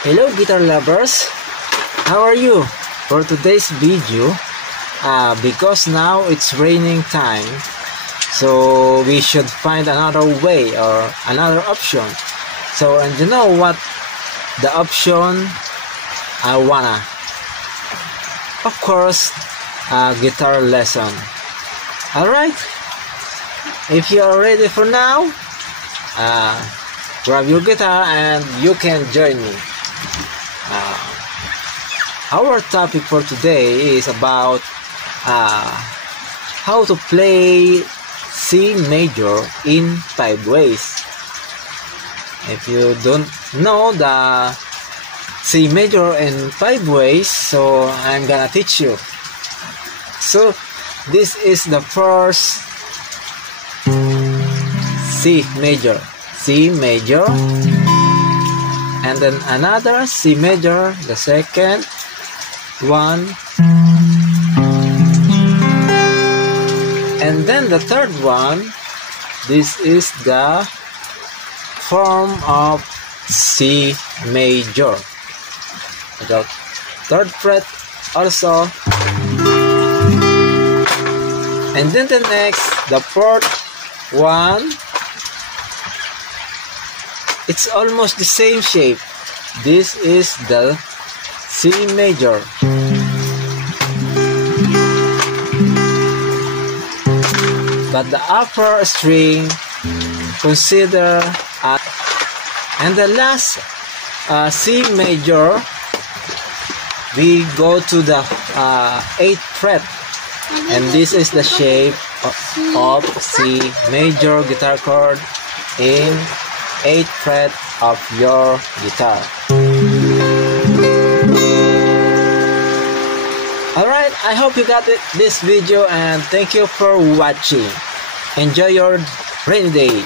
Hello guitar lovers, how are you? For today's video, because now it's raining time, so we should find another way or another option. So, and you know what the option I wanna? Of course, guitar lesson. Alright, if you are ready for now, grab your guitar and you can join me. Our topic for today is about how to play C major in 5 ways. If you don't know the C major in 5 ways, so I'm gonna teach you. So this is the first C major, and then another C major, the second one, and then the third one. This is the form of C major without third fret also, and then the next, the fourth one, it's almost the same shape. This is the C major, but the upper string consider and the last C major, we go to the 8th fret, and this is the shape of C major guitar chord in 8th fret of your guitar. Alright, I hope you got this video, and thank you for watching. Enjoy your rainy day.